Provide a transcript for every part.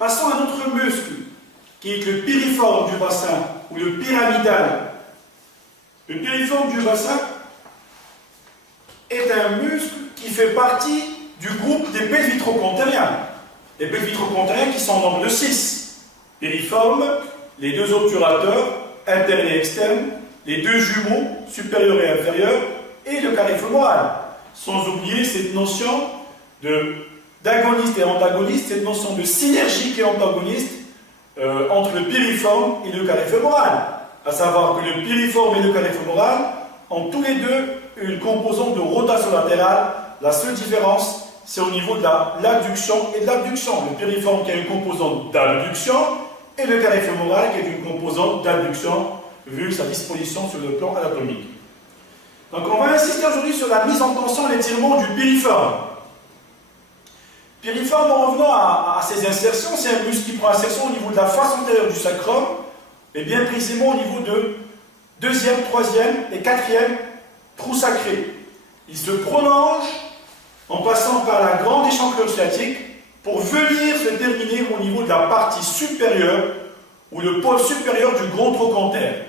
Passons à un autre muscle, qui est le piriforme du bassin, ou le pyramidal. Le piriforme du bassin est un muscle qui fait partie du groupe des pelvitrocontériens. Les pelvitrocontériens qui sont en nombre de 6. Piriforme, les deux obturateurs, internes et externes, les deux jumeaux, supérieurs et inférieurs, et le carré fémoral. Sans oublier cette notion d'agoniste et antagoniste, cette notion de synergie qui est antagoniste entre le piriforme et le carré fémoral. À savoir que le piriforme et le carré fémoral ont tous les deux une composante de rotation latérale. La seule différence, c'est au niveau de l'adduction et de l'abduction. Le piriforme qui a une composante d'abduction et le carré fémoral qui est une composante d'adduction, vu sa disposition sur le plan anatomique. Donc on va insister aujourd'hui sur la mise en tension et l'étirement du piriforme. Piriforme, en revenant à ces insertions, c'est un muscle qui prend insertion au niveau de la face antérieure du sacrum, et bien précisément au niveau de 2e, 3e et 4e trou sacré. Il se prolonge en passant par la grande échancrure sciatique pour venir se terminer au niveau de la partie supérieure ou le pôle supérieur du gros trochanter.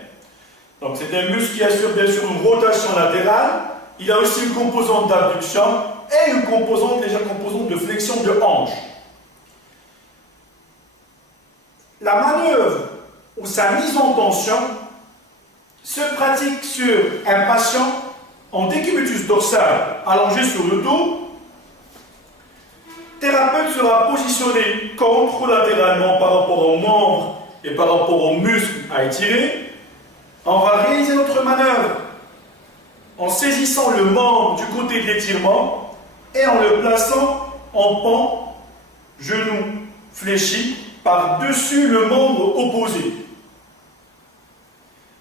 Donc c'est un muscle qui assure bien sûr une rotation latérale. Il a aussi une composante d'abduction et une composante, légère composante de flexion de hanche. La manœuvre ou sa mise en tension se pratique sur un patient en décubitus dorsal allongé sur le dos. Le thérapeute sera positionné contralatéralement par rapport aux membres et par rapport aux muscles à étirer. On va réaliser notre manœuvre en saisissant le membre du côté de l'étirement et en le plaçant en pan, genou fléchi, par-dessus le membre opposé.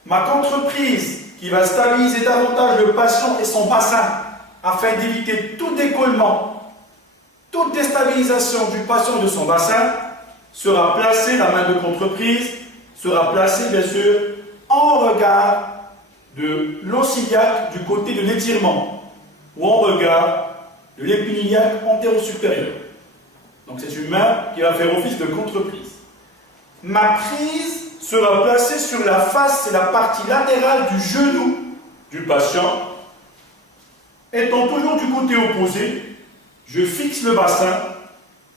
Ma contreprise qui va stabiliser davantage le patient et son bassin afin d'éviter tout décollement, toute déstabilisation du patient et de son bassin sera placée, la main de contreprise sera placée bien sûr en regard de l'os iliaque du côté de l'étirement ou en regard de l'épine iliaque antéro-supérieur. Donc c'est une main qui va faire office de contreprise. Ma prise sera placée sur la face, c'est la partie latérale du genou du patient. Étant toujours du côté opposé, je fixe le bassin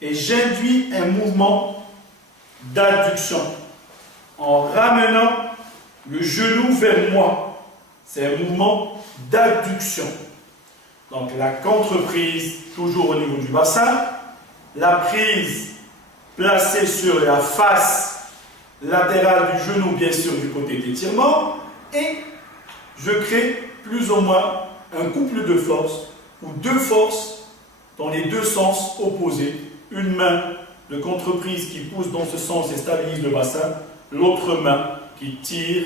et j'induis un mouvement d'adduction en ramenant le genou vers moi. C'est un mouvement d'adduction. Donc la contreprise, toujours au niveau du bassin, la prise placée sur la face latérale du genou, bien sûr, du côté d'étirement, et je crée plus ou moins un couple de forces, ou deux forces dans les deux sens opposés. Une main de contreprise qui pousse dans ce sens et stabilise le bassin, l'autre main qui tire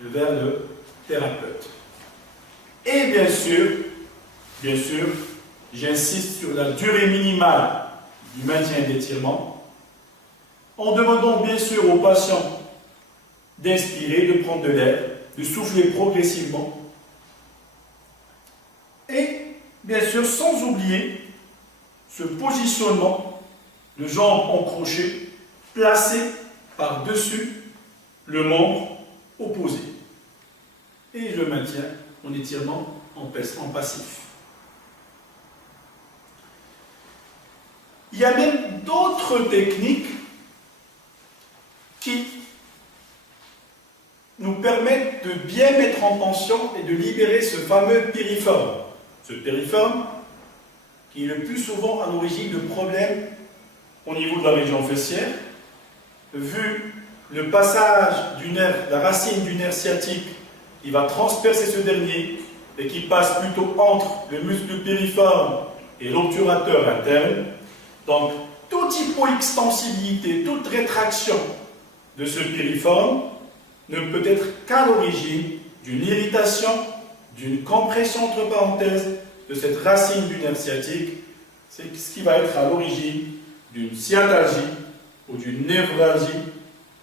vers le thérapeute. Et bien sûr, j'insiste sur la durée minimale du maintien d'étirement, en demandant bien sûr au patient d'inspirer, de prendre de l'air, de souffler progressivement, et bien sûr sans oublier ce positionnement de jambes en crochet placé par-dessus le membre opposé. Et je maintiens mon étirement en passif. Il y a même d'autres techniques qui nous permettent de bien mettre en tension et de libérer ce fameux piriforme. Ce piriforme qui est le plus souvent à l'origine de problèmes au niveau de la région fessière, vu le passage du nerf, la racine du nerf sciatique, qui va transpercer ce dernier et qui passe plutôt entre le muscle piriforme et l'obturateur interne. Donc, toute hypoextensibilité, toute rétraction de ce piriforme ne peut être qu'à l'origine d'une irritation, d'une compression entre parenthèses de cette racine du nerf sciatique. C'est ce qui va être à l'origine d'une sciatalgie ou d'une névralgie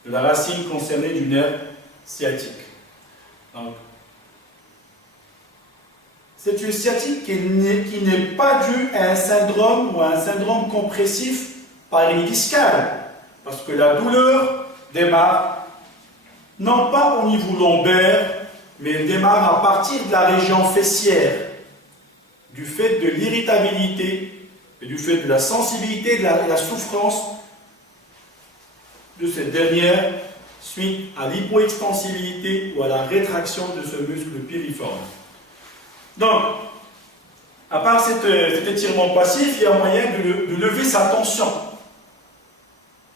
de la racine concernée du nerf sciatique. Donc, c'est une sciatique qui n'est pas due à un syndrome ou à un syndrome compressif par hernie discale, Parce que la douleur démarre non pas au niveau lombaire, mais elle démarre à partir de la région fessière, du fait de l'irritabilité et du fait de la sensibilité de la souffrance de cette dernière suite à l'hypoextensibilité ou à la rétraction de ce muscle piriforme. Donc, à part cet étirement passif, il y a moyen de lever sa tension.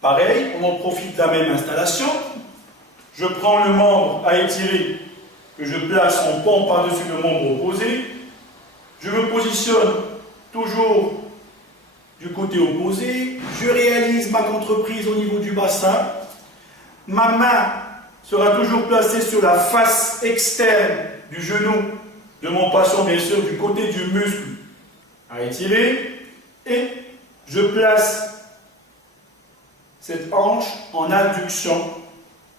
Pareil, on en profite de la même installation. Je prends le membre à étirer que je place en pompe par-dessus le membre opposé. Je me positionne toujours du côté opposé. Je réalise ma contre-prise au niveau du bassin. Ma main sera toujours placée sur la face externe du genou de mon patient, bien sûr, du côté du muscle à étirer. Et je place cette hanche en adduction,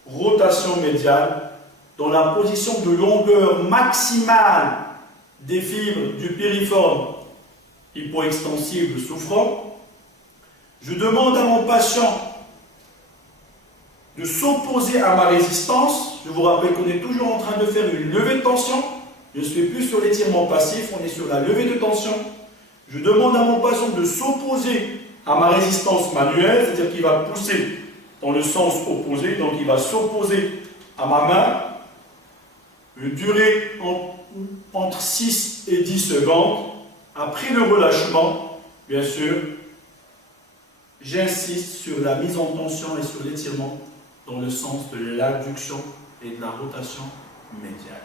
rotation médiale, dans la position de longueur maximale des fibres du piriforme hypoextensible souffrant. Je demande à mon patient de s'opposer à ma résistance. Je vous rappelle qu'on est toujours en train de faire une levée de tension. Je ne suis plus sur l'étirement passif, on est sur la levée de tension. Je demande à mon patient de s'opposer à ma résistance manuelle, c'est-à-dire qu'il va pousser dans le sens opposé, donc il va s'opposer à ma main. Une durée entre 6 et 10 secondes. Après le relâchement, bien sûr, j'insiste sur la mise en tension et sur l'étirement dans le sens de l'adduction et de la rotation médiale.